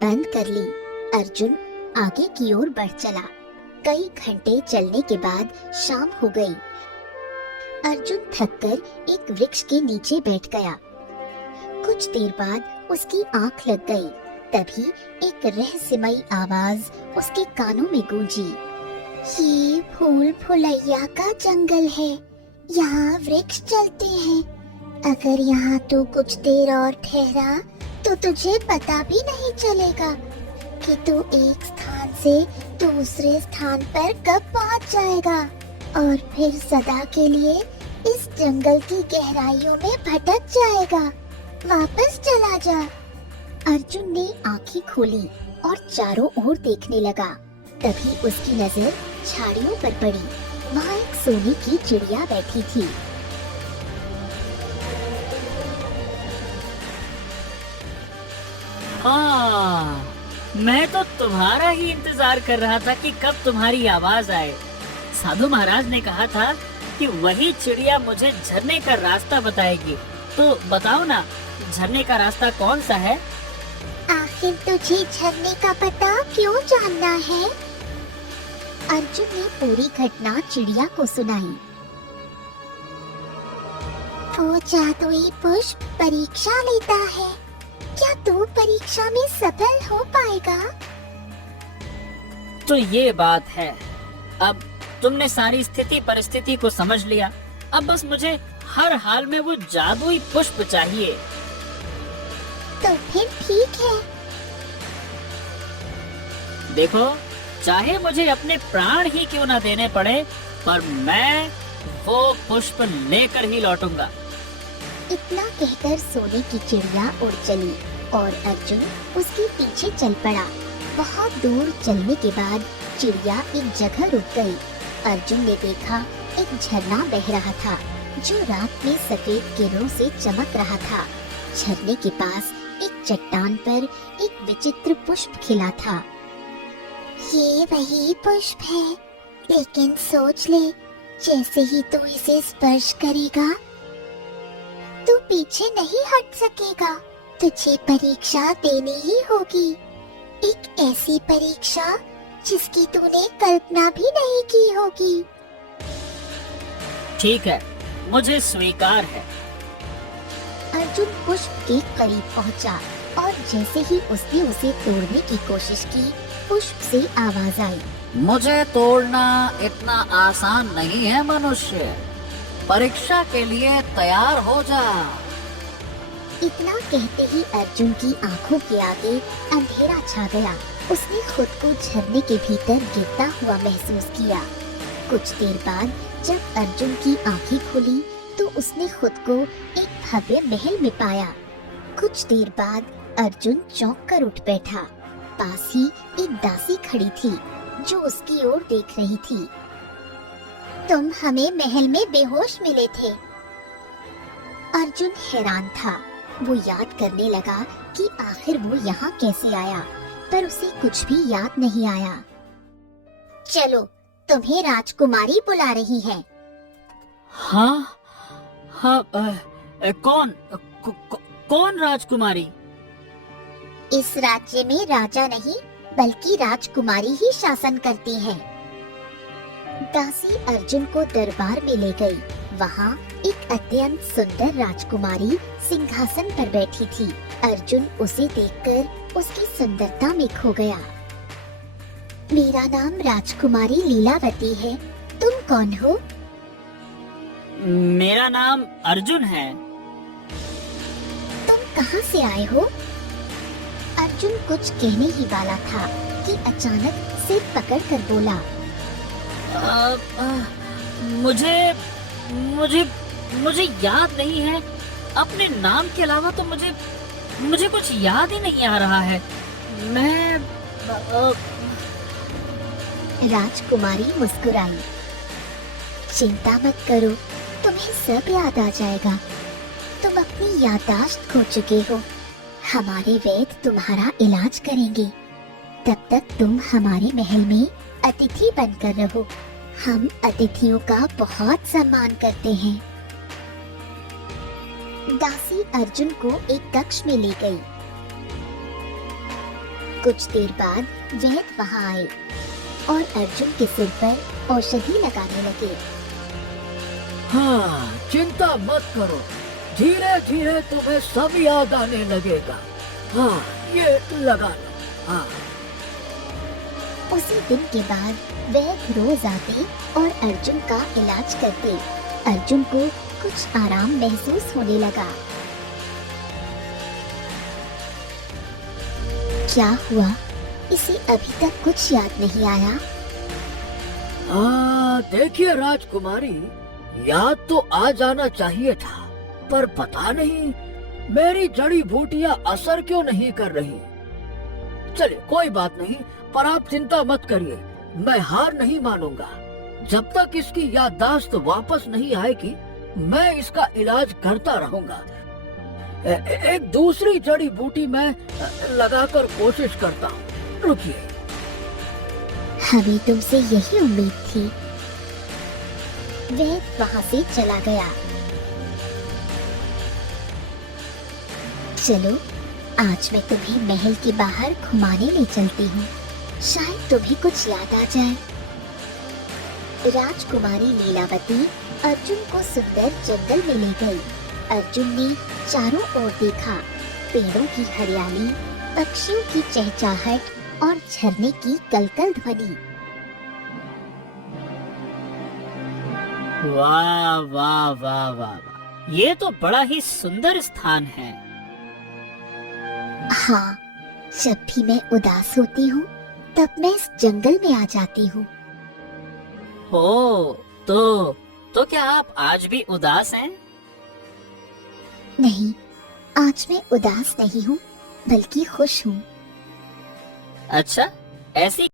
बंद कर ली। अर्जुन आगे की ओर बढ़ चला। कई घंटे चलने के बाद शाम हो गई। अर्जुन थककर एक वृक्ष के नीचे बैठ गया। कुछ देर बाद उसकी आंख लग गई। तभी एक रहस्यमयी आवाज उसके कानों में गूंजी। ये फूल फुलैया का जंगल है, यहाँ वृक्ष चलते हैं। अगर यहाँ तू कुछ देर और ठहरा तो तुझे पता भी नहीं चलेगा कि तू एक स्थान से दूसरे स्थान पर कब पहुँच जाएगा और फिर सदा के लिए इस जंगल की गहराइयों में भटक जाएगा। वापस चला जा। अर्जुन ने आंखें खोली और चारों ओर देखने लगा। तभी उसकी नजर झाड़ियों पर पड़ी। वहाँ एक सोने की चिड़िया बैठी थी। हाँ, मैं तो तुम्हारा ही इंतजार कर रहा था कि कब तुम्हारी आवाज आए। साधु महाराज ने कहा था कि वही चिड़िया मुझे झरने का रास्ता बताएगी। तो बताओ ना, झरने का रास्ता कौन सा है? आखिर तुझे झरने का पता क्यों जानना है? अर्जुन ने पूरी घटना चिड़िया को सुनाई। वो जादुई पुष्प परीक्षा लेता है। क्या तू परीक्षा में सफल हो पाएगा? तो ये बात है। अब तुमने सारी स्थिति परिस्थिति को समझ लिया। अब बस मुझे हर हाल में वो जादुई पुष्प चाहिए। तो फिर ठीक है। देखो, चाहे मुझे अपने प्राण ही क्यों ना देने पड़े, पर मैं वो पुष्प लेकर ही लौटूंगा। इतना कहकर सोने की चिड़िया उड़ चली और अर्जुन उसके पीछे चल पड़ा। बहुत दूर चलने के बाद चिड़िया एक जगह रुक गई। अर्जुन ने देखा एक झरना बह रहा था जो रात में सफेद किरणों से चमक रहा था। झरने के पास एक चट्टान पर एक विचित्र पुष्प खिला था। ये वही पुष्प है, लेकिन सोच ले, जैसे ही तू इसे स्पर्श करेगा तू पीछे नहीं हट सकेगा। तुझे परीक्षा देनी ही होगी, एक ऐसी परीक्षा जिसकी तूने कल्पना भी नहीं की होगी। ठीक है, मुझे स्वीकार है। अर्जुन पुष्प के करीब पहुंचा और जैसे ही उसने उसे तोड़ने की कोशिश की, पुष्प से आवाज आई। मुझे तोड़ना इतना आसान नहीं है मनुष्य। परीक्षा के लिए तैयार हो जा। इतना कहते ही अर्जुन की आंखों के आगे अंधेरा छा गया। उसने खुद को झरने के भीतर गिरता हुआ महसूस किया। कुछ देर बाद जब अर्जुन की आंखें खुली तो उसने खुद को एक भव्य महल में पाया। कुछ देर बाद अर्जुन चौंक कर उठ बैठा। पास ही एक दासी खड़ी थी जो उसकी ओर देख रही थी। तुम हमें महल में बेहोश मिले थे। अर्जुन हैरान था। वो याद करने लगा कि आखिर वो यहाँ कैसे आया, पर उसे कुछ भी याद नहीं आया। चलो, तुम्हें राजकुमारी बुला रही है। हाँ, हाँ, कौन राजकुमारी? इस राज्य में राजा नहीं बल्कि राजकुमारी ही शासन करती है। दासी अर्जुन को दरबार में ले गई। वहाँ एक अत्यंत सुंदर राजकुमारी सिंहासन पर बैठी थी। अर्जुन उसे देखकर उसकी सुंदरता में खो गया। मेरा नाम राजकुमारी लीलावती है। तुम कौन हो? मेरा नाम अर्जुन है। तुम कहाँ से आए हो? अर्जुन कुछ कहने ही वाला था कि अचानक सिर पकड़कर बोला। मुझे मुझे मुझे याद नहीं है। अपने नाम के अलावा तो मुझे कुछ याद ही नहीं आ रहा है। मैं राजकुमारी मुस्कुराई। चिंता मत करो, तुम्हें सब याद आ जाएगा। तुम अपनी याददाश्त खो चुके हो। हमारे वैद्य तुम्हारा इलाज करेंगे। तब तक तुम हमारे महल में अतिथि बनकर रहो। हम अतिथियों का बहुत सम्मान करते हैं। दासी अर्जुन को एक कक्ष में ले गई। कुछ देर बाद वैद्य वहाँ आए और अर्जुन के सिर पर औषधि लगाने लगे। हाँ, चिंता मत करो, धीरे धीरे तुम्हें सब याद आने लगेगा। हाँ, ये लगा लो। हाँ। उसी दिन के बाद वैद्य रोज आते और अर्जुन का इलाज करते। अर्जुन को कुछ आराम महसूस होने लगा। क्या हुआ? इसे अभी तक कुछ याद नहीं आया। देखिए राजकुमारी, याद तो आ जाना चाहिए था, पर पता नहीं मेरी जड़ी बूटियां असर क्यों नहीं कर रही। चलिए कोई बात नहीं, पर आप चिंता मत करिए, मैं हार नहीं मानूंगा। जब तक इसकी याददाश्त वापस नहीं आएगी, मैं इसका इलाज करता रहूंगा। एक दूसरी जड़ी बूटी मैं लगाकर कोशिश करता हूँ। रुकिए। हमें तुमसे यही उम्मीद थी। वैद्य वहाँ से चला गया। चलो, आज मैं तुम्हें महल के बाहर घुमाने ले चलती हूँ, शायद तुम्हें कुछ याद आ जाए। राजकुमारी लीलावती अर्जुन को सुंदर जंगल में ले गई। अर्जुन ने चारों ओर देखा, पेड़ों की हरियाली, पक्षियों की चहचहाहट और झरने की कलकल ध्वनि। वाह वाह वाह वाह वाह, ये तो बड़ा ही सुंदर स्थान है। हाँ, जब भी मैं उदास होती हूँ, तब मैं इस जंगल में आ जाती हूँ। हो, तो क्या आप आज भी उदास हैं? नहीं, आज मैं उदास नहीं हूँ, बल्कि खुश हूँ। अच्छा, ऐसी